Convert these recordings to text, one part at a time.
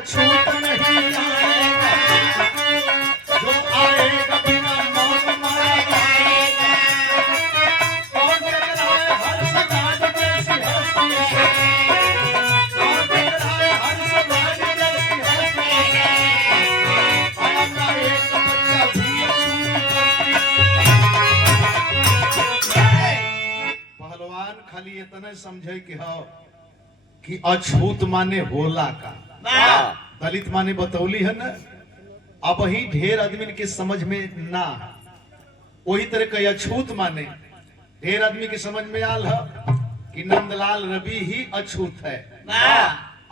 अछूत नहीं आएगा, जो आएगा बिना मौत मारा जाएगा। कौन देख रहा है हर समाज जैसी हस्ती है, कौन देख रहा है हर समाज जैसी हस्ती है। आना एक बच्चा भी पहलवान खाली इतना समझे कि अछूत माने होला का, दलित माने बतौली है ना। अब ही ढेर आदमी के समझ में ना, वही तरह का अछूत माने ढेर आदमी के समझ में आल है कि नंदलाल रवि ही अछूत है।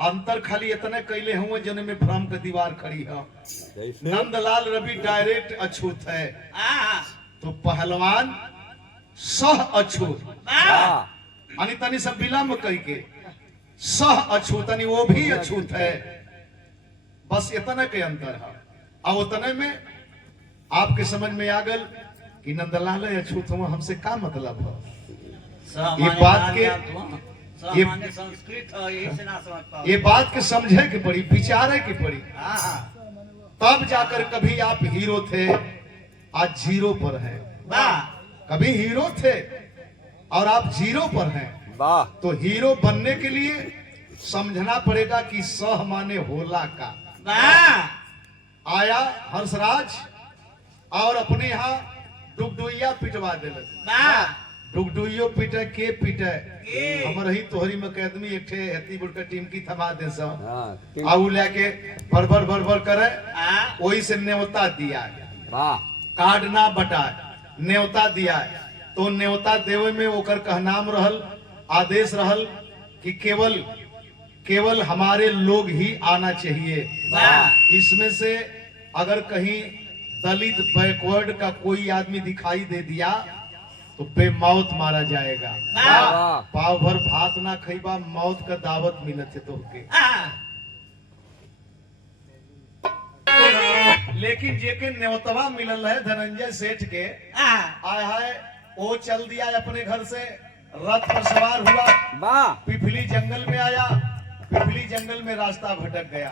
अंतर खाली इतने कैले हुए जन में भ्रम का दीवार खड़ी है। नंदलाल रवि डायरेक्ट अछूत है, तो पहलवान सह अछूत अनि तनी सब विलंब कह के सह अछूत यानी वो भी अछूत है। बस इतने के अंतर है। अब उतने में आपके समझ में आ गल कि नंदलाल अछूत हुआ, हमसे क्या मतलब है। ये बात के ये बात के समझे की पड़ी, विचारे की पड़ी, तब जाकर कभी आप हीरो थे आज जीरो पर हैं। कभी हीरो थे और आप जीरो पर हैं। तो हीरो बनने के लिए समझना पड़ेगा कि सह माने होला का। आया हर्षराज और अपने यहाँ डुगडुइया पिटवा दिल। डुगडुइयो पीटे के पीटे हमर ही तोहरी में के आदमी एक ठे हेती बुड़का टीम की थमा दे सब आउ लेके बरबर बरबर करे। वही से न्योता दिया, कार्ड ना बटा न्योता दिया। तो न्योता देवे में ओकर कहनाम रहल, आदेश रहल कि केवल हमारे लोग ही आना चाहिए। इसमें से अगर कहीं दलित बैकवर्ड का कोई आदमी दिखाई दे दिया तो बेमौत मारा जाएगा। पाव भर भात ना खइबा, मौत का दावत मिलत है तोहके। लेकिन जेके न्योतवा मिलल है धनंजय सेठ के, आय हाय वो चल दिया अपने घर से, रथ पर सवार हुआ, पिपली जंगल में आया। पिपली जंगल में रास्ता भटक गया,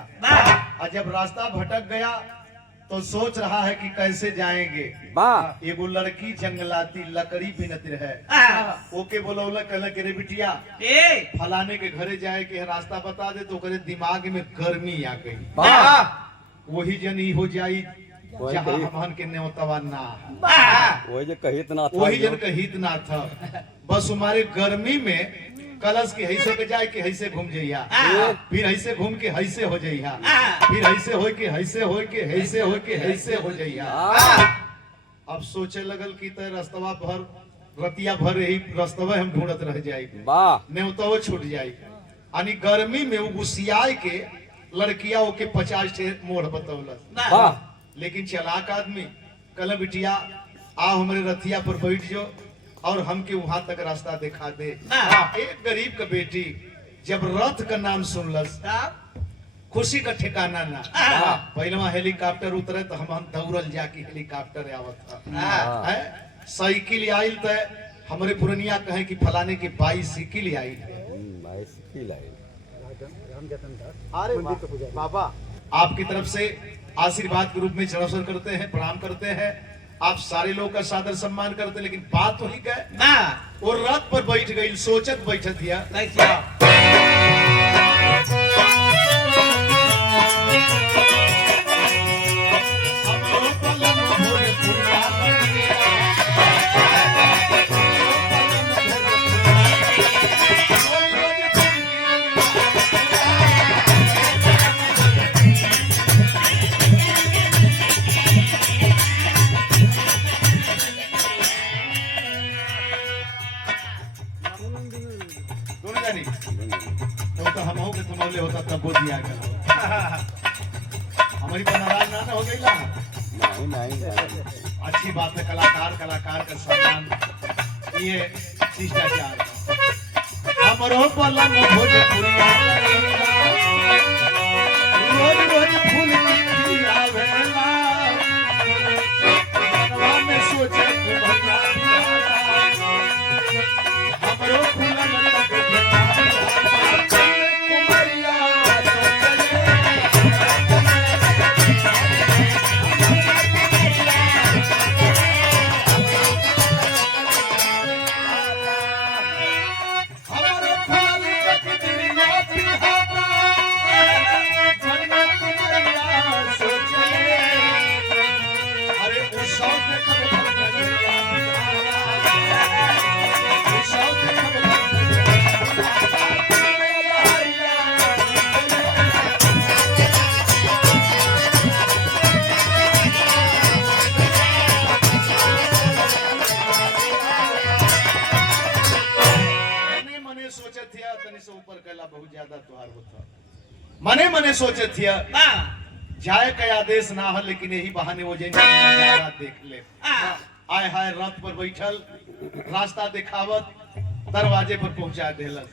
और जब रास्ता भटक गया तो सोच रहा है कि कैसे जाएंगे। एगो लड़की जंगलाती लकड़ी बिनती है, ओके बोलौला कहला के रे बिटिया फलाने के घरे जाए के रास्ता बता दे। तो करे दिमाग में गर्मी आ गई, वही जन हो जाई जहाँ हमन के न्योतवा ना, वही जन कहित ना था। बस हमारे गर्मी में कलश के हैसे के जाए के हैसे घूम जइया, फिर हैसे घूम के हैसे हो जइया, फिर हैसे हो के हैसे हो के हैसे हो के हैसे हो जइया। अब सोचे लगल कि ते रास्तवा भर रतिया भर यही रास्तवा हम ढूंढत रह जाई, न्योतवा छूट जाई। यानी गर्मी में वो गुस्सियाए के लड़किया के 50 ठे मोड़ बतौलस। लेकिन चलाक आदमी कल बिटिया आ हमारे रथिया पर बैठ जो और हमके वहां तक रास्ता दिखा दे। एक गरीब का बेटी जब रथ का नाम सुनलस खुशी का ठिकाना ना। पहले वहां हेलीकॉप्टर उतरे तो हम दौड़ल जाके हेलीकॉप्टर आवत है। साइकिल आयल तो हमारे पुरनिया कहे कि फलाने की बाइसिकिल आई। अरे बाबा आपकी तरफ से आशीर्वाद के रूप में चरणस्मरण करते हैं, प्रणाम करते हैं। आप सारे लोग का सादर सम्मान करते हैं। लेकिन बात तो ही क्या वो रथ पर बैठ गई, सोचत बैठत दिया तो हम हो के थमौले होता तब वो दिया गया। हमारी पर नाराज ना हो गई ना। नहीं अच्छी बात है, कलाकार का सम्मान ये शिष्टाचार। हमरो पलंग भोजपुरिया रोज रोज फूल की आवेला, मनवा में सोचे हमरो फूलन सोचे थिया तनी से ऊपर कहला बहुत ज्यादा तुहार होता मने मने सोचे थिया जाए का आदेश ना हो लेकिन यही बहाने वो जैन नजारा देख ले आय हाय रथ पर बैठल रास्ता दिखावत दरवाजे पर पहुंचा देलस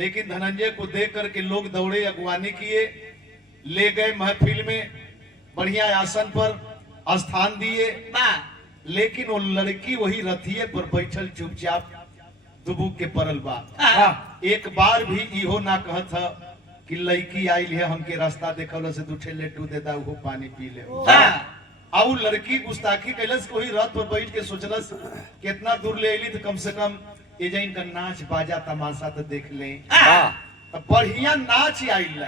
लेकिन धनंजय को देख करके लोग दौड़े अगवानी किए ले गए महफिल में बढ़िया आसन पर स्थान दिए लेकिन वो लड़की वही रथिये पर बैठल चुपचाप दुबुक के परल बा एक बार भी इहो ना कहत है कि लड़की आई है हमके रास्ता देखल से दूठे लेटू देता वो पानी पी ले आउ लड़की गुस्ताखी कैलस कोई रथ पर बैठ के सोचलस कितना दूर ले अली तो कम से कम ये जैन का नाच बाजा तमाशा तो देख ले तो बढ़िया नाच आइल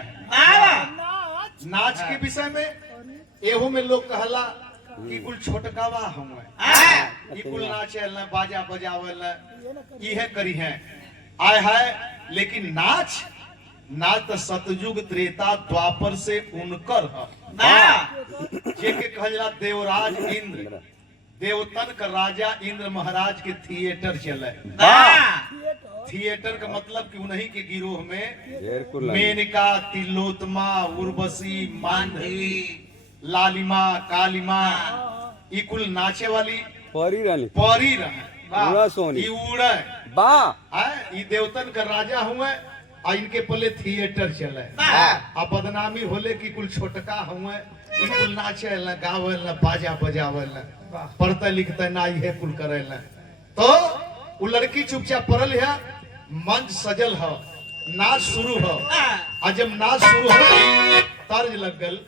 नाच के विषय में एहू में लोग कहला कि कुल छोटकावा हुए कि कुल नाचे न बाजा बजावे न इहे करी है आय है लेकिन नाच तो सतयुग त्रेता द्वापर से उनकर जे के कहला देवराज इंद्र देवतन का राजा इंद्र महाराज के थिएटर चले थिएटर का मतलब कि उन्हीं के गिरोह में मेनका तिलोत्तमा उर्वशी मांडवी लालिमा कालिमा ई कुल नाचे वाली परी रहे उड़े ई देवतन का राजा हुए आ इनके पहले थिएटर चले आ बदनामी होले कि कुल छोटका हुए ई कुल नाचे न गावे न बाजा बजावे न पढ़ते लिखते ना ये कुल करे न तो वो लड़की चुपचाप पड़ल है मंच सजल है नाच शुरू है आ जब नाच शुरू हो तर्ज लग गल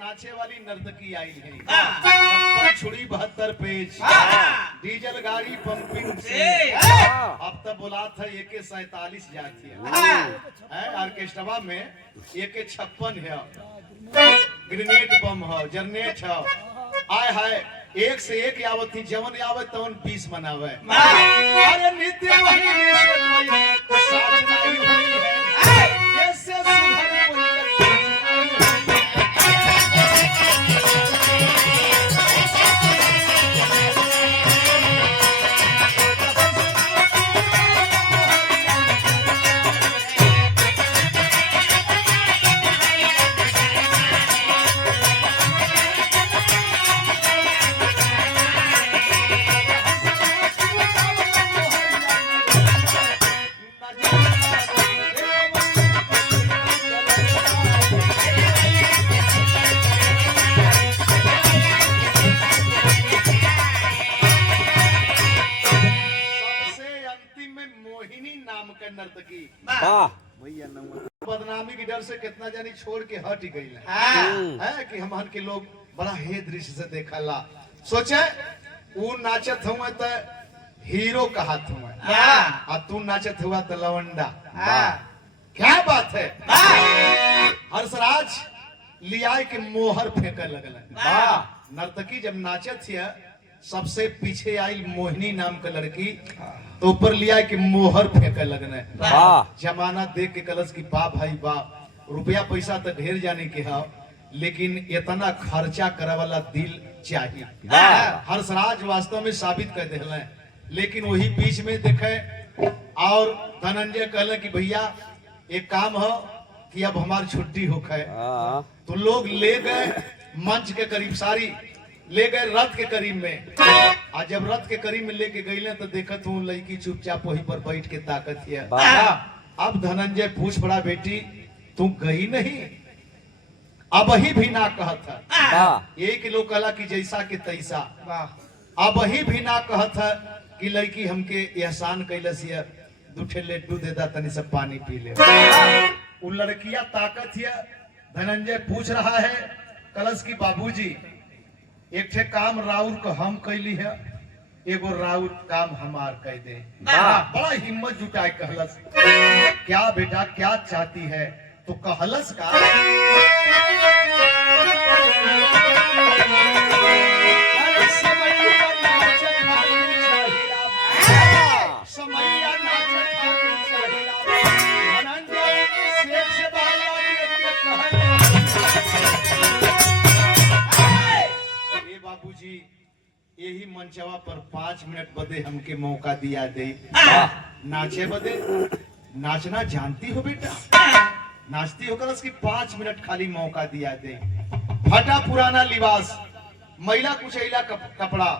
नाचे वाली नर्तकी आई है छुड़ी 72 पेज डीजल गाड़ी पंपिंग से अब तक बोला था एक 47 जाती है ऑर्केस्ट्रा में एक 56 है ग्रेनेड बम है जरनेट है आय हाय एक से एक यावत थी जवन यावत तवन 20 मनावे अरे नित्य वही साथ नहीं हुई है कैसे सुधर बदनामी की डर से कितना जानी छोड़ के हट गई है कि हमन के लोग बड़ा हे दृश्य से देखला सोचे वो नाचत हुआ तो हीरो कहत हुआ आ तू नाचत हुआ तो लवंडा क्या बात है हर्षराज लिया के मोहर फेंके लगल नर्तकी जब नाचत थी सबसे पीछे आई मोहिनी नाम का लड़की तो ऊपर लिया कि मोहर फेंके लगने जमाना देख के कलश की बा भाई बा रुपया पैसा तो ढेर जाने के है लेकिन इतना खर्चा करे वाला दिल चाहिए हर्षराज वास्तव में साबित कर दिले लेकिन वही बीच में देखे और धनंजय कहले कि भैया एक काम हो कि अब हमारी छुट्टी हो गए, तो लोग ले गए मंच के करीब, सारी ले गए रथ के करीब में। और जब रथ के करीब में लेके गईले तो देखत हूँ लड़की चुपचाप वहीं पर बैठ के ताकत है। अब धनंजय पूछ पड़ा, बेटी तू गई नहीं? अब ही भी ना कहत है। एक लोग कहला कि जैसा के तैसा, अब ही भी ना कहत है कि लड़की हमके एहसान कैलस है, दूठे लड्डू देता तनी सब पानी पी ले। वो लड़कियां ताकत है। धनंजय पूछ रहा है कलश की बाबूजी एक ठे काम राउर को हम कैली है, एगो राउर काम हमार कह दे। बड़ा हिम्मत जुटाए कहलस, क्या बेटा क्या चाहती है? तो कहलस का बाबूजी यही मंचवा पर 5 मिनट बदे हमके मौका दिया दे, नाचे बदे। नाचना जानती हो बेटा? नाचती हो कर उसकी 5 मिनट खाली मौका दिया दे। फटा पुराना लिबास, महिला कुचैला कपड़ा,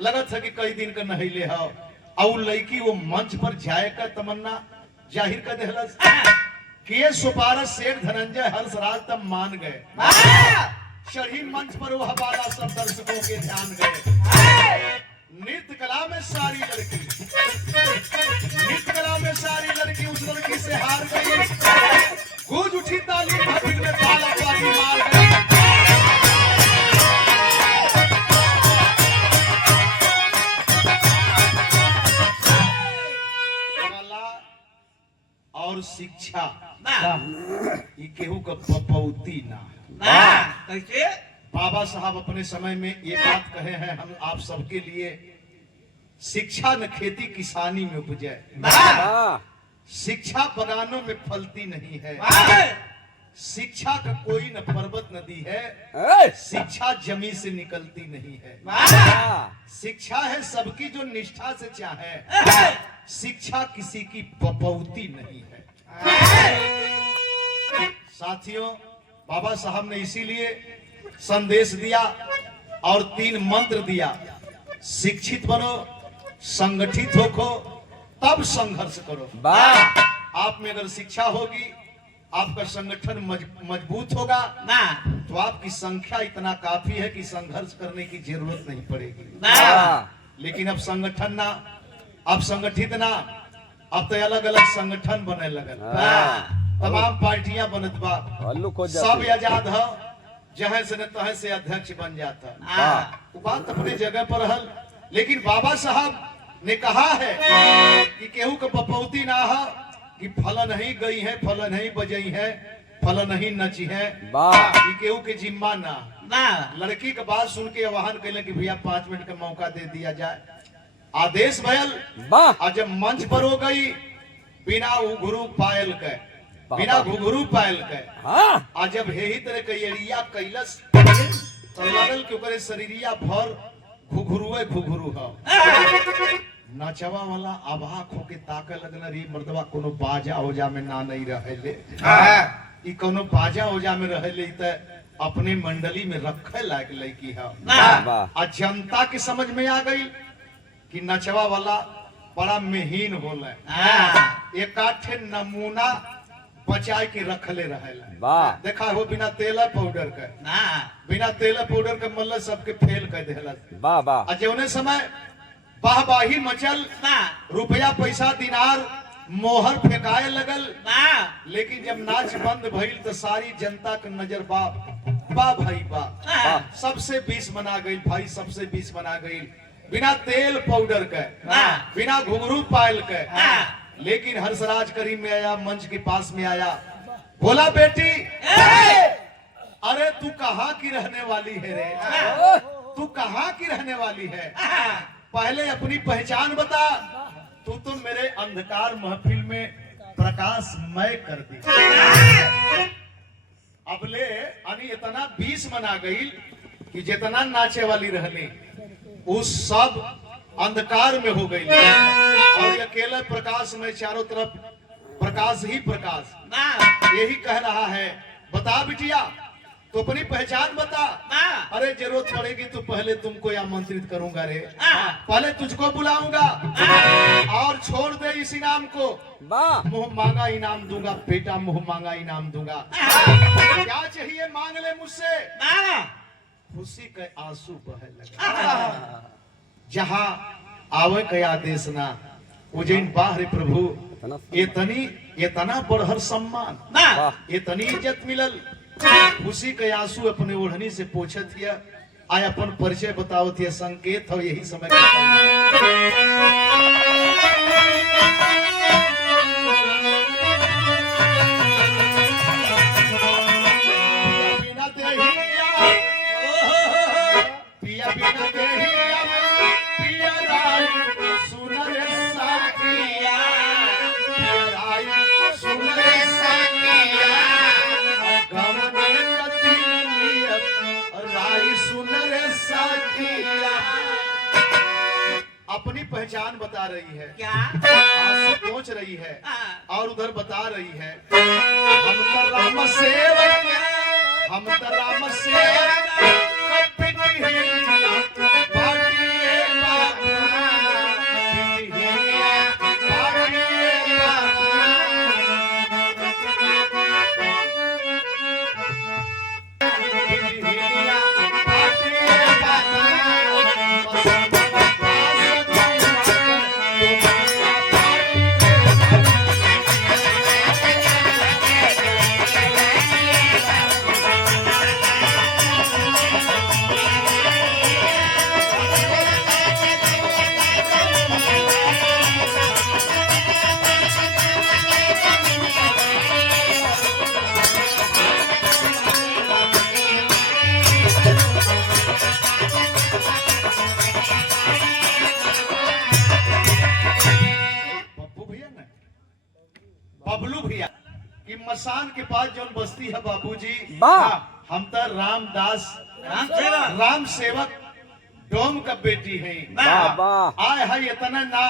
लगत है कि कई दिन का नहले हो। और लड़की वो मंच पर जाए का तमन्ना जाहिर कर देहलस कि ये सुपारस सेठ धनंजय हंसराज तब मान गए। चढ़ी मंच पर वह बाला सब दर्शकों के ध्यान गए। नृत्य कला में सारी लड़की, नृत्य कला में सारी लड़की उस लड़की से हार गई। गूंज उठी ताली, भीड़ में बाला पानी मार गई। कला और शिक्षा ये केहू का पपौती ना। कैसे? बाबा साहब अपने समय में ये बात कहे हैं हम आप सबके लिए, शिक्षा न खेती किसानी में उपजे, शिक्षा बगानों में फलती नहीं है, शिक्षा का कोई न पर्वत नदी है, शिक्षा जमी से निकलती नहीं है। शिक्षा है सबकी जो निष्ठा से चाहे, शिक्षा किसी की पपौती नहीं है। साथियों, बाबा साहब ने इसीलिए संदेश दिया और 3 मंत्र दिया, शिक्षित बनो, संगठित होखो, तब संघर्ष करो। आप में अगर शिक्षा होगी, आपका संगठन मजबूत होगा, तो आपकी संख्या इतना काफी है कि संघर्ष करने की जरूरत नहीं पड़ेगी। लेकिन अब संगठन ना, अब संगठित ना, अब तो अलग अलग संगठन बने लगल, तमाम पार्टियां बनत बा, सब आजाद हो, जहां से न तहां से अध्यक्ष बन जाता। वो बात अपने जगह पर हल। लेकिन बाबा साहब ने कहा है कि केहू का पपौती ना हो, कि फल नहीं गई है, फल नहीं बजई है, फल नहीं नची है, केहू के जिम्मा ना। लड़की का बात सुन के आह्वान कैले कि भैया 5 मिनट का मौका दे दिया जाए। आदेश भयल, और जब मंच पर हो गई बिना घुघरू पायल के, बिना घुघरू पायल के, आ जब यही तरह के एरिया कैलस तो लगल कि ओकरे शरीरिया भर घुघरुए घुघरू हो। नचवा वाला अभाक होके ताके लगल, रे मर्दवा कोनो बाजा ओजा में ना नहीं रहेले, ई कोनो बाजा ओजा में रहेले त अपने मंडली में रखे लायक लड़की है। आ जनता के समझ में आ गई कि नचवा वाला बड़ा महीन होला, एक आठे नमूना बचाए के रखले रहेला। देखा हो बिना तेल पाउडर के, बिना तेल पाउडर के मल्ल सबके फेल कर देला। जौने समय वाहवाही मचल, रुपया पैसा दिनार मोहर फेंकाए लगल, लेकिन जब नाच बंद भइल तो सारी जनता के नजर बा भाई बा, सबसे 20 मना गई भाई, सबसे 20 मना गई, बिना तेल पाउडर के, बिना घुंघरू पायल के। लेकिन हंसराज करीम में आया, मंच के पास में आया, बोला बेटी अरे तू कहाँ की रहने वाली है रे, तू कहाँ की रहने वाली है, पहले अपनी पहचान बता। तू तो मेरे अंधकार महफिल में प्रकाशमय कर दी। अबले यानी इतना 20 मना गई कि जितना नाचे वाली रहली उस सब अंधकार में हो गई, और अकेले प्रकाश में चारों तरफ प्रकाश ही प्रकाश। यही कह रहा है, बता बिटिया तो अपनी पहचान बता। अरे जरूरत पड़ेगी तो पहले तुमको आमंत्रित करूंगा रे, पहले तुझको बुलाऊंगा और छोड़ दे इस इनाम को। मुंह मांगा इनाम दूंगा बेटा, मुंह मांगा इनाम दूंगा। क्या चाहिए मांग ले मुझसे। खुशी के आंसू बहे लगे, जहां आवे के आदेश ना उज्जैन बाहर प्रभु। ये तना बड़हर सम्मान, ये तनी इज्जत मिलल। खुशी के आंसू अपने ओढ़नी से पोछत हिया। आय अपन परिचय बताओ थे, संकेत हो यही समय अपनी पहचान बता रही है, क्या आंसू पहुंच रही है और उधर बता रही है, हम तो राम सेवक, हम तो राम सेवक। बबलू भैया कि मसान के पास जो बस्ती है बाबूजी, हम तो रामदास राम सेवक डोम का बेटी है। आय है इतना ना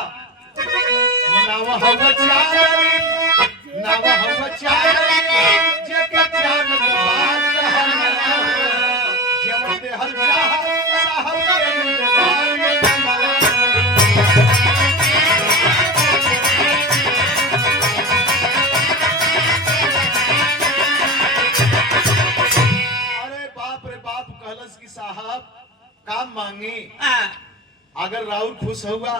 साहब काम मांगे, अगर राहुल खुश होगा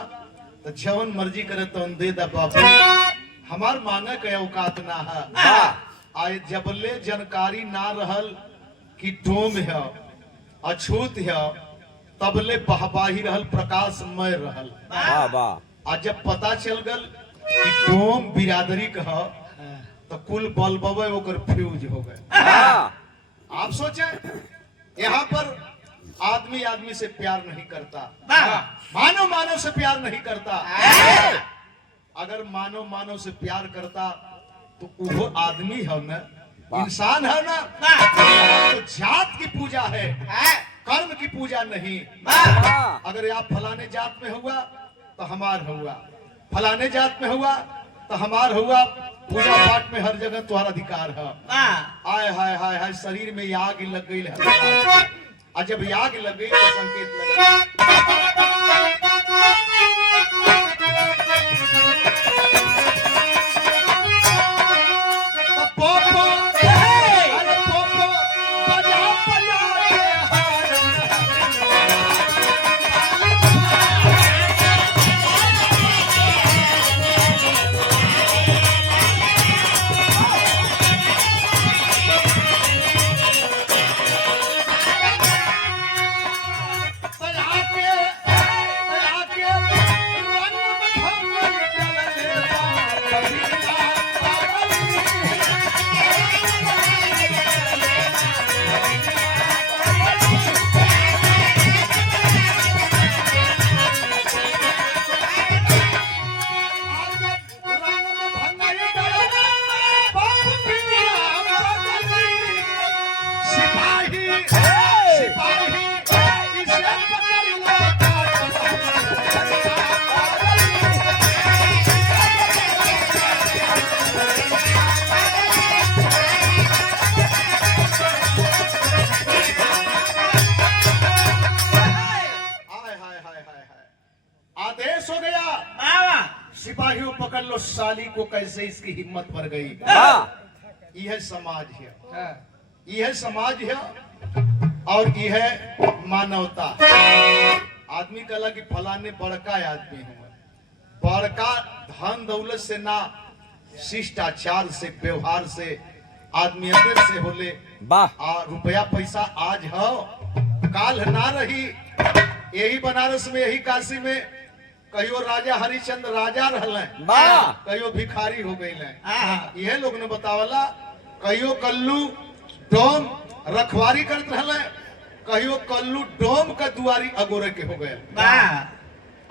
तो जवन मर्जी करे तो दे दा बाबू, हमार मांगे के औकात ना है। आए जबले जानकारी ना रहल कि डोम है अछूत है, तबले बहबाही रहल प्रकाशमय रहल। आ जब पता चल गल कि डोम बिरादरी का है तो कुल बल बबे ओकर फ्यूज हो गए। आप सोचे यहाँ पर आदमी आदमी से प्यार नहीं करता, मानव मानव से प्यार नहीं करता। अगर मानव मानव से प्यार करता तो वो आदमी है ना, इंसान है ना। तो जात की पूजा है, कर्म की पूजा नहीं। अगर आप फलाने जात में हुआ तो हमार हुआ, फलाने जात में हुआ तो हमार हुआ। पूजा पाठ में हर जगह तुम्हारा अधिकार है। आय हाय हाय हाय, शरीर में आग लग गई है, और जब आग लग गई तो संकेत लगा। को कैसे इसकी हिम्मत बढ़ गई। यह समाज है, यह समाज है और यह मानवता। आदमी कहला कि फलाने बड़का आदमी हुआ, बड़का धन दौलत से ना, शिष्टाचार से, व्यवहार से, आदमियत से होले। रुपया पैसा आज हो काल ना रही। यही बनारस में, यही काशी में कहियो राजा हरिश्चंद्र राजा रहले, कहियो भिखारी हो गई। यह लोग ने बतावला, कहियो कल्लू डोम रखवारी करते रहले, कहियो कल्लू डोम का दुआरी अगोरे के हो गए।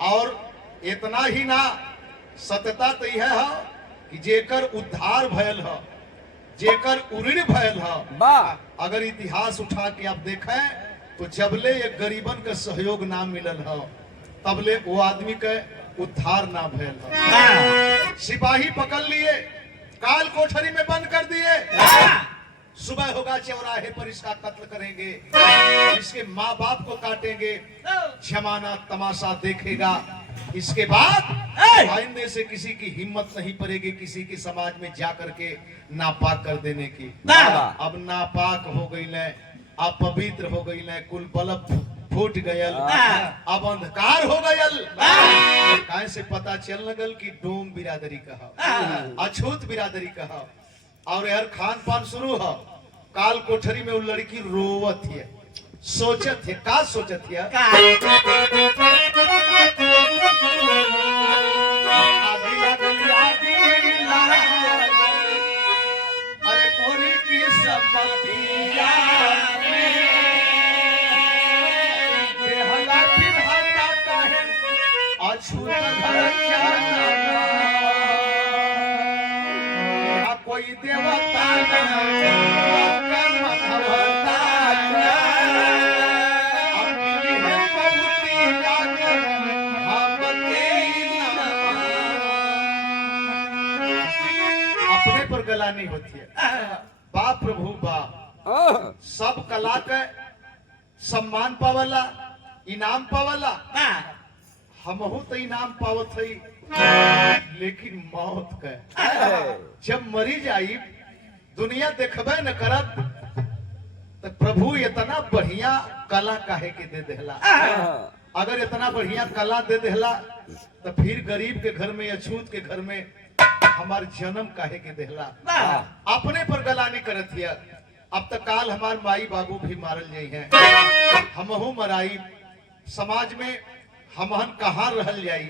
और इतना ही ना, सत्यता तो यह है कि जेकर उद्धार भयल है, जेकर उऋण भयल है। अगर इतिहास उठा के आप देखें तो जबले एक गरीबन का सहयोग ना मिलल है, तबले वो आदमी के उद्धार ना भयल है। सिपाही पकड़ लिए, काल कोठरी में बंद कर दिए। सुबह होगा चौराहे पर इसका कत्ल करेंगे, इसके माँ बाप को काटेंगे, जमाना तमाशा देखेगा। इसके बाद आइंदे से किसी की हिम्मत नहीं पड़ेगी किसी की समाज में जाकर के नापाक कर देने की। अब नापाक हो गई ले, अब पवित्र हो गई ले, कुल बल्ब फूट गयल, अब अंधकार हो गयल। कहीं से पता चल लगल कि डोम बिरादरी कहा, अछूत बिरादरी कहा। और यार खान पान शुरू हो, काल कोठरी में वो लड़की रोवत है, सोचत है, का सोचत है, अरे कोरी की सम्मतिया देहला विधाता कहे अछूत घर जाना, कोई देवता अपने पर गला नहीं होती है। बा प्रभु बा, सब कला के सम्मान पावला, इनाम पावला। हमहू तो इनाम पावत है, लेकिन मौत के जब मरी जाई दुनिया देखबे न करब तो प्रभु इतना बढ़िया कला काहे के दे देला। अगर इतना बढ़िया कला दे देला तो फिर गरीब के घर में, अछूत के घर में हमार जन्म काहे के देला। अपने पर गला नहीं करत है। अब तक काल हमार माई बाबू भी मारल जाई हैं, हमहू मराई, समाज में हमहन कहाँ रहल जाई।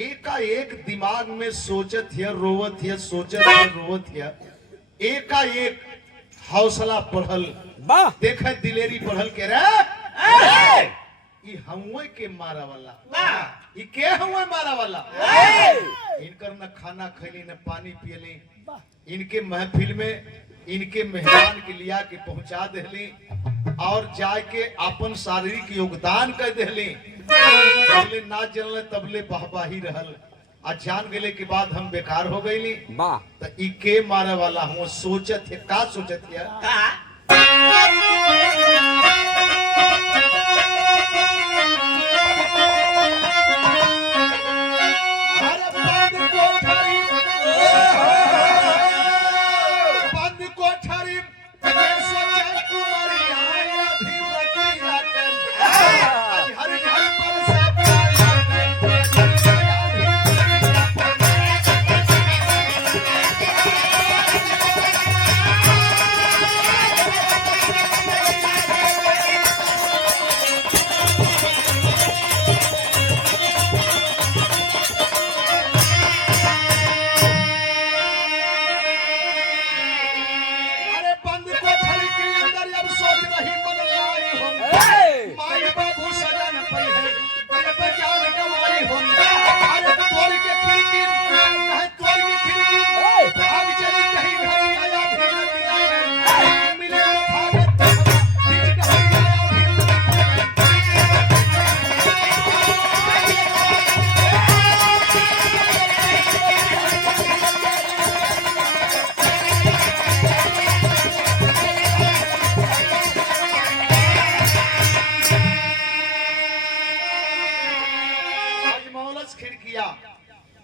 एकाएक दिमाग में सोचत है, रोवत है, सोचत है, रोवत है। एकाएक हौसला बढ़ल, देखे दिलेरी बढ़ल के रे हमुए के मारा वाला, के हुए मारा वाला। इनकर न खाना खैली न पानी पियली, इनके महफिल में इनके मेहमान के लिया के पहुंचा देली और जाके अपन शारीरिक योगदान कर देली। तबले ना जनले तबले बहबाही रहल, आ जान गेले के बाद हम बेकार हो गईली। तो ई के मारे वाला हम सोचत है, का सोचत है,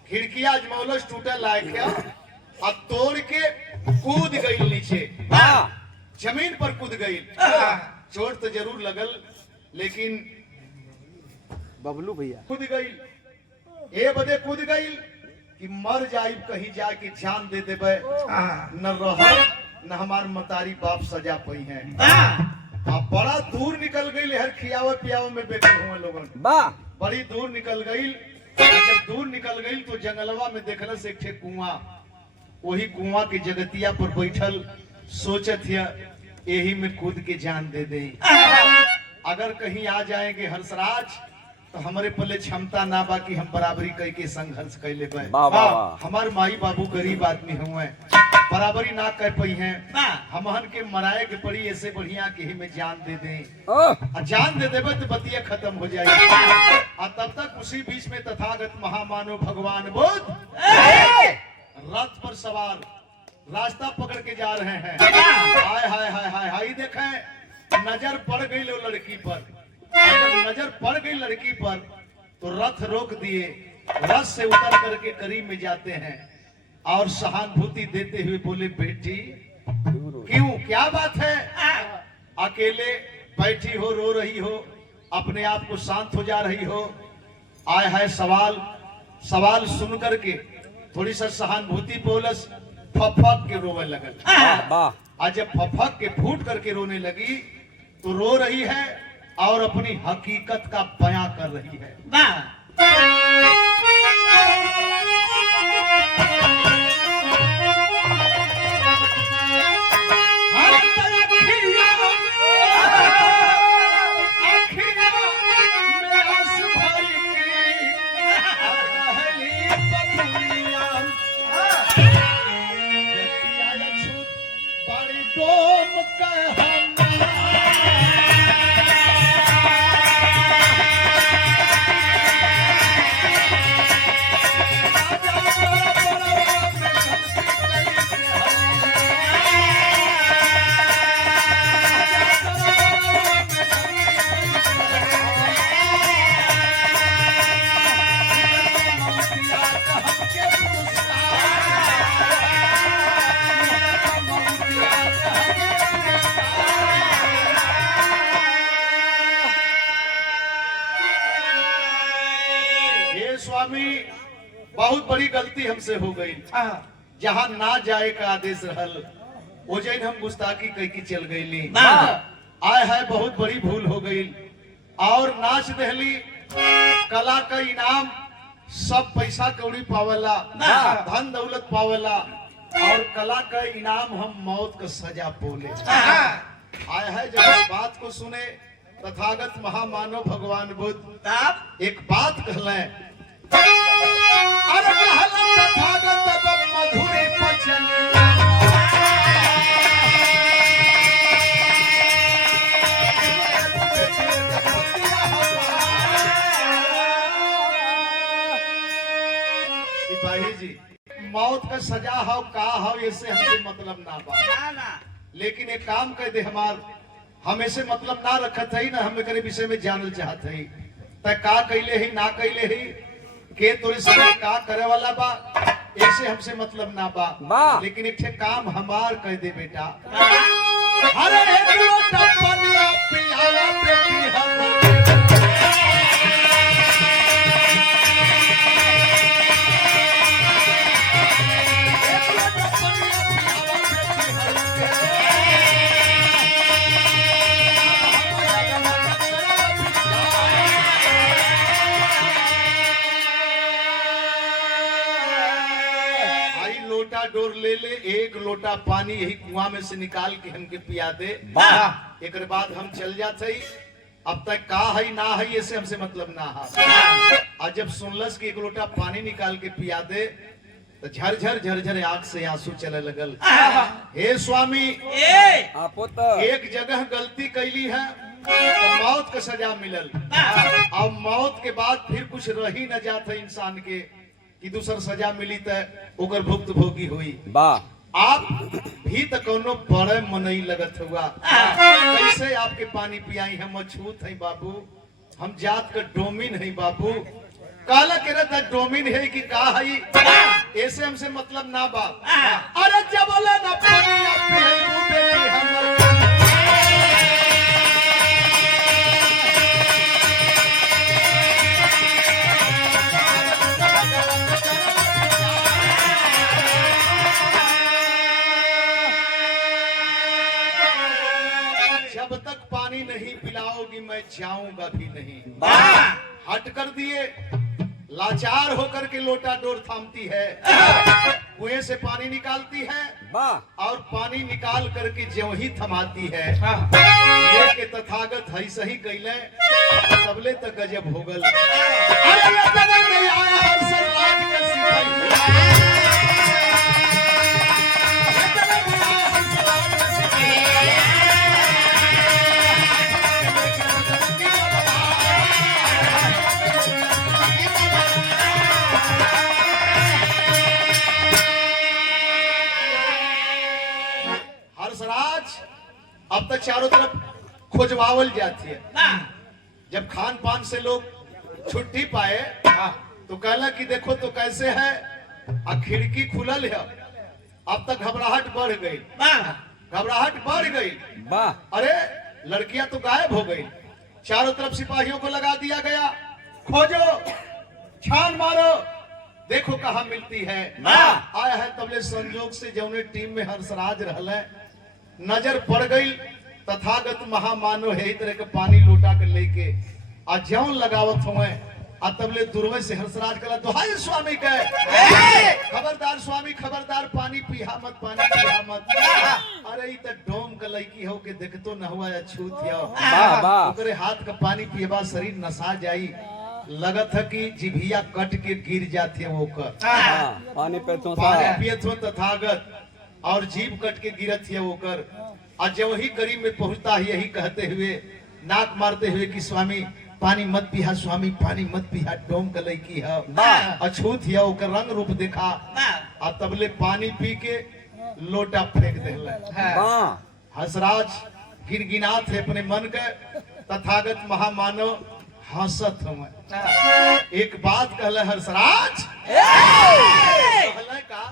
खिड़किया अजमौलस टूटे लायक क्या और तोड़ के कूद गई नीचे, जमीन पर कूद गई। चोट तो जरूर लगल, लेकिन बबलू भैया कूद गई। ए बदे कूद गई कि मर जाइब कहीं जाके जान दे देबे, न रह न हमार मतारी बाप सजा पई है। बड़ा दूर निकल गई, हर खियावे पियावे में बेकार हुए लोगन। बड़ी दूर निकल गई। जब दूर निकल गई तो जंगलवा में देखल से एक ठे कुआं, वही कुआं के जगतिया पर बैठल सोचत यही में कूद के जान दे दे। अगर कहीं आ जाएंगे हंसराज तो हमारे पल्ले क्षमता ना बा कि हम बराबरी कई के संघर्ष कर ले पाए। हमारे माई बाबू गरीब आदमी हुए, बराबरी ना कर पाई हैं। हमहन के मराए के पड़ी, ऐसे बढ़िया के ही में जान दे दें। जान दे देबे तो बतिया खत्म हो जाएगी। और तब तक उसी बीच में तथागत महामानव भगवान बुद्ध रथ पर सवार रास्ता पकड़ के जा रहे हैं। हाय हाय हाय हाय हाय देखें, नजर पड़ गई लो लड़की पर। जब नजर पड़ गई लड़की पर तो रथ रोक दिए, रथ से उतर करके करीब में जाते हैं और सहानुभूति देते हुए बोले, बेटी क्यों, क्या बात है? अकेले बैठी हो, रो रही हो, अपने आप को शांत हो जा रही हो। आए है सवाल सुन करके थोड़ी सा सहानुभूति बोलस, फफक के रोने लगल। आज जब फफक के फूट करके रोने लगी तो रो रही है और अपनी हकीकत का बयां कर रही है। स्वामी, बहुत बड़ी गलती हमसे हो गई। जहाँ ना जाए का आदेश रहल, वो जैन हम गुस्ताखी कह के चल गई। आए है बहुत बड़ी भूल हो गई। और नाच दहली, कला का इनाम सब पैसा कौड़ी पावेला, धन दौलत पावेला, और कला का इनाम हम मौत का सजा बोले। आए है जब इस बात को सुने तथागत महामानव भगवान बुद्ध एक बात कहले, अरे तथागत मधुरी पचनिया सिपाही जी, मौत का सजा हो का हो ऐसे हमसे मतलब ना बा, लेकिन एक काम कह दे, हम ऐसे मतलब ना रखत है ना, हम करे विषय में जानल चाहत है त का कैले ही ना कैले ही के तोरे समय का करे वाला बा, ऐसे हमसे मतलब ना बा, लेकिन एक काम हमार कह दे बेटा। अरे एक लोटा पानी पियावा बेटी हम डोर ले ले, एक लोटा पानी यही कुआं में से निकाल के हमके पिया दे, एक बाद हम चल जाते। अब तक का है ना है ऐसे हमसे मतलब ना है। और जब सुनलस कि एक लोटा पानी निकाल के पिया दे तो झरझर झरझर आंख से आंसू चले लगल। हे स्वामी, एक जगह गलती कैली है तो मौत का सजा मिलल, और मौत के बाद फिर कुछ रही न जाता इंसान के कि दूसर सजा मिली तो ओकर भुक्त भोगी हुई। आप भी तो कोनो बड़े मनई लगत हुआ, कैसे आपके पानी पियाई, हम अछूत है बाबू, हम जात का डोमिन है बाबू, काला के रहता डोमिन है कि का है ऐसे हमसे मतलब ना बा। अरे जब बोले ना पानी आप पिलाइबू बेटी हमर जब तक पानी नहीं पिलाओगी मैं जाऊंगा भी नहीं। हट कर दिए, लाचार होकर के लोटा डोर थामती है, कुएं से पानी निकालती है और पानी निकाल करके ज्यों ही थमाती है। ये के तथागत है सही कैले तबले तक गजब हो गल। अरे ये जगह में आया हर सरलाज का सिपाही। अब तक चारों तरफ खोजवावल जाती है। जब खान पान से लोग छुट्टी पाए तो कहला कि देखो तो कैसे है, खिड़की खुलल है। अब तक घबराहट बढ़ गई, घबराहट बढ़ गई। अरे लड़कियां तो गायब हो गई। चारों तरफ सिपाहियों को लगा दिया गया, खोजो छान मारो देखो कहाँ मिलती है। आया है तबले संयोग से जौने टीम में हंसराज रहल नजर पड़ गई। तथागत महामानव है तरह के पानी लोटा के लेके आ जौन लगावत हुए आ तबले दुर्वे से हंसराज कला दुहाई स्वामी के खबरदार स्वामी खबरदार, पानी पिया मत, पानी पिया मत। अरे ई त डोम के लड़की हो के देखतो न हुआ छूत ओकरे हाथ का पानी पियबा शरीर नसा जाई। लगत है कि जिभिया कट के गिर जाते ओकर पानी पियत हो तथागत और जीभ कट के गिरत है ओकर। आज जब वही करीब में पहुंचता है यही कहते हुए नाक मारते हुए कि स्वामी पानी मत पिया, स्वामी पानी मत पिया, डोम का लड़की है अछूत है ओकर रंग रूप देखा आ तबले पानी पी के लोटा फेंक देला। हंसराज गिनगिनात है अपने मन के। तथागत महामानव हंसत हुए। एक बात कहले हंसराज कहले का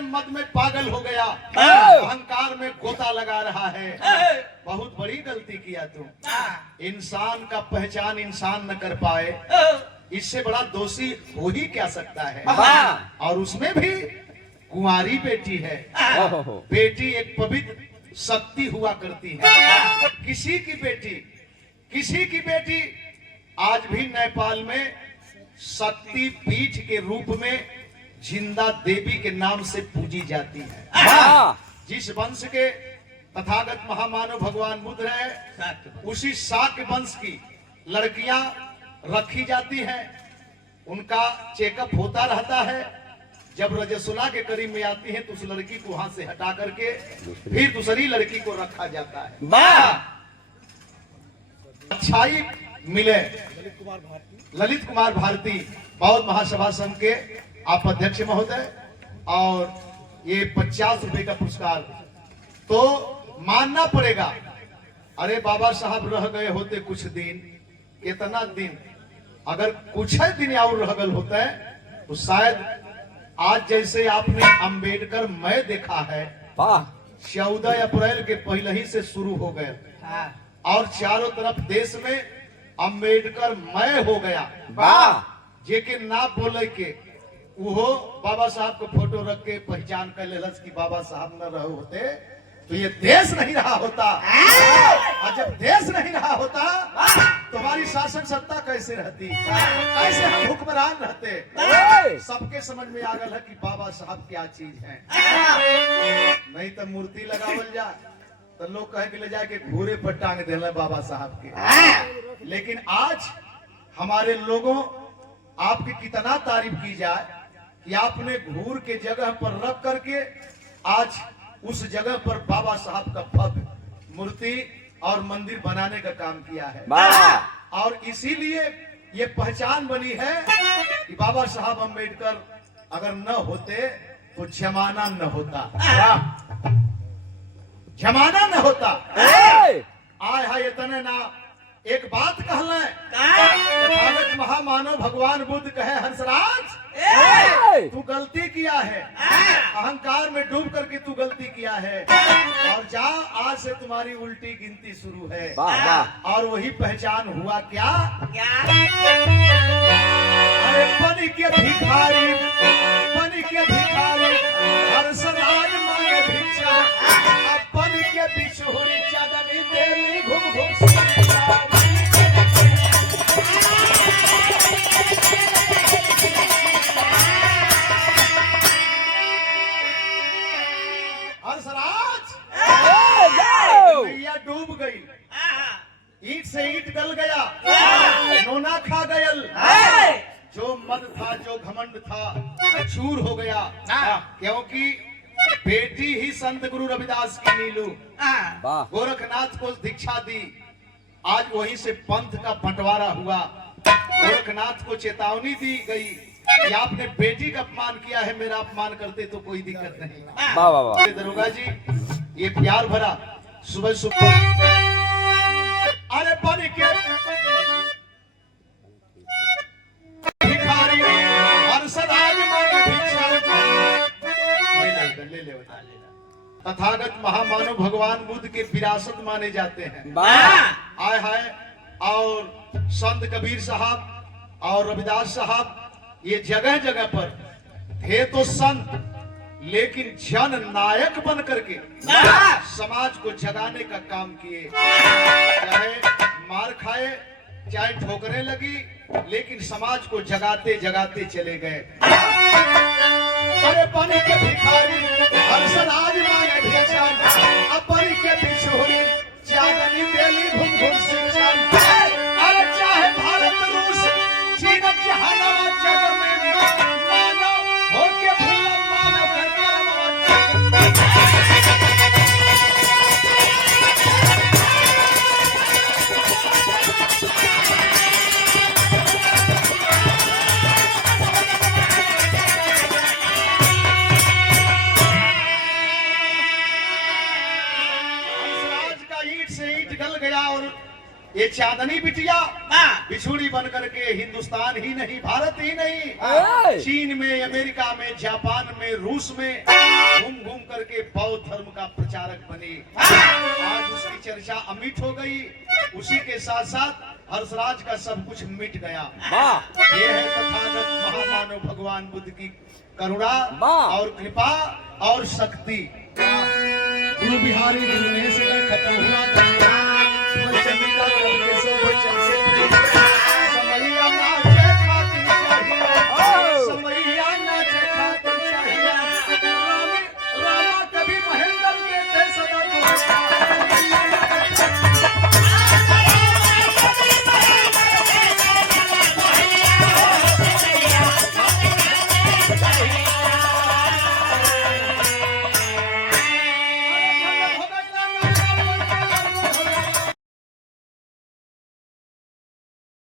मद में पागल हो गया, अहंकार में गोता लगा रहा है। बहुत बड़ी गलती किया तुम। इंसान का पहचान इंसान न कर पाए, इससे बड़ा दोषी हो ही क्या सकता है। और उसमें भी कुंवारी बेटी है। बेटी एक पवित्र शक्ति हुआ करती है। किसी की बेटी आज भी नेपाल में शक्ति पीठ के रूप में जिंदा देवी के नाम से पूजी जाती है। जिस वंश के तथागत महामानव भगवान बुद्ध है, उसी शाक्य वंश की लड़कियां रखी जाती हैं। उनका चेकअप होता रहता है। जब रजस्वला के करीब में आती है तो उस लड़की को वहां से हटा करके फिर दूसरी लड़की को रखा जाता है। अच्छाई मिले। ललित कुमार भारती बौद्ध महासभा संघ के आप अध्यक्ष महोदय, और ये 50 रुपए का पुरस्कार तो मानना पड़ेगा। अरे बाबा साहब रह गए होते कुछ दिन, इतना दिन अगर कुछ दिन और रह गए होते तो शायद आज जैसे आपने अंबेडकर मय देखा है 14 अप्रैल के पहले ही से शुरू हो गए और चारों तरफ देश में अम्बेडकर मैं हो गया। वाह जे के ना बोले के वो बाबा साहब को फोटो रख के पहचान कर लेलस कि बाबा साहब न रहे होते तो ये देश नहीं रहा होता। और जब देश नहीं रहा होता तो हमारी शासन सत्ता कैसे रहती, कैसे हम हुक्मरान रहते। सबके समझ में आ गया है कि बाबा साहब क्या चीज है। नहीं तो मूर्ति लगावल जाए तो लोग कहे कि ले जाए के घूरे पर टांग देना बाबा साहब के। लेकिन आज हमारे लोगों आपकी कितना तारीफ की जाए कि आपने घूर के जगह पर रख करके आज उस जगह पर बाबा साहब का भव्य मूर्ति और मंदिर बनाने का काम किया है। और इसीलिए ये पहचान बनी है कि बाबा साहब अम्बेडकर अगर न होते तो जमाना न होता, जमाना न होता। आय हाय इतने ना एक बात कहले तथागत महामानव भगवान बुद्ध कहे हंसराज तू गलती किया है, अहंकार में डूब करके तू गलती किया है और जा आज से तुम्हारी उल्टी गिनती शुरू है। और वही पहचान हुआ क्या, अरे बन के भिखारी, बन के भिखारी हंसराज मांगे भिक्षा, अब बन के बिछोरी चादनी देली घुम घुम डूब गई, ईंट से ईंट गल गया, नोना खा गयल, जो मद था जो घमंड था चूर हो गया। क्योंकि बेटी ही संत गुरु रविदास की नीलू गोरखनाथ को दीक्षा दी, आज वहीं से पंथ का बंटवारा हुआ। गोरखनाथ को चेतावनी दी गई कि आपने बेटी का अपमान किया है, मेरा अपमान करते तो कोई दिक्कत नहीं। दरोगा जी ये प्यार भरा सुबह सुबह अरे बन के भिखारी हंसराज मांगे भिक्षा, ले ले तथागत महामानव भगवान बुद्ध के विरासत माने जाते हैं। आय हाय और संत कबीर साहब और रविदास साहब ये जगह जगह पर थे तो संत, लेकिन जन नायक बन करके समाज को जगाने का काम किए। चाहे मार खाए चाहे ठोकरें लगी, लेकिन समाज को जगाते जगाते चले गए। अरे बन के भिखारी हंसराज मांगे भिक्षा, अब बन के बिछोरी चादनी देली घुम घुम शिक्षा। अरे चाहे भारत रूस चीन जहां जग में मानव होके भूला मानव करके ये चांदनी बिटिया बिछुड़ी बन करके हिंदुस्तान ही नहीं भारत ही नहीं चीन में, अमेरिका में, जापान में, रूस में घूम घूम करके बौद्ध धर्म का प्रचारक बनी। आज उसकी चर्चा अमिट हो गई, उसी के साथ साथ हर्षराज का सब कुछ मिट गया। ये है तथागत महामानव भगवान बुद्ध की करुणा और कृपा और शक्ति। गुरु बिहारी दिनेश खत्म हुआ चंद्रिका करके सो बच्चन से